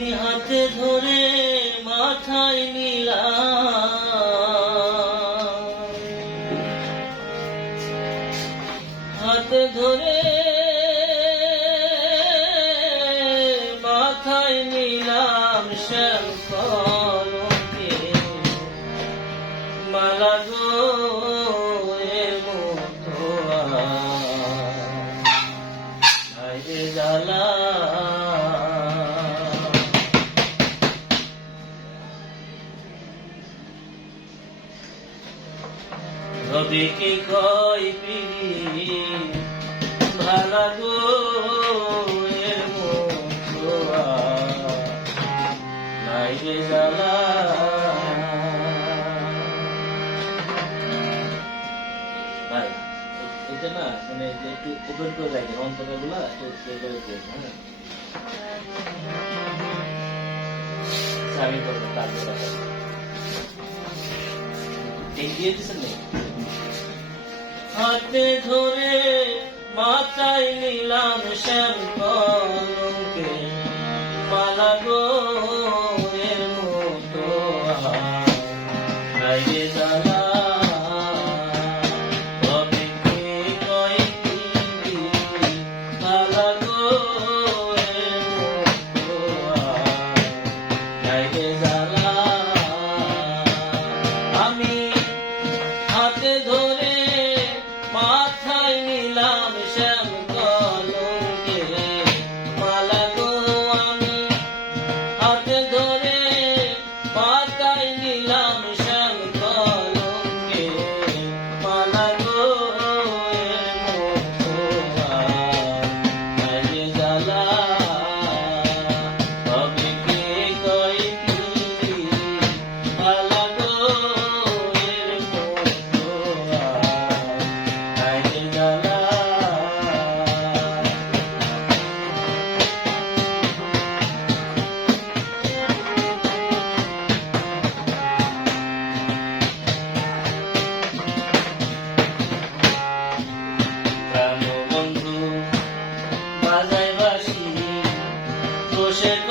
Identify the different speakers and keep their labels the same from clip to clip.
Speaker 1: আমি হাতে ধরে মাথায় নিলাম। হাতে ধরে মাথায় নিলাম শ্যাম কলকে মালা গো মতো জ্বালা রবি কি কই পিড়ি ভালা গো নাই রে জ্বালা এটা না মানে একটু ওপেন করে রাখেন অন্তরা গুলা হ্যাঁ। করবেন তারপরে হাতে ধরে মাথায় নিলাম শ্যাম মালা গো।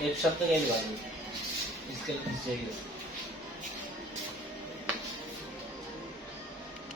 Speaker 1: এর সাথে গাইলে ভালো স্কেল গেছে।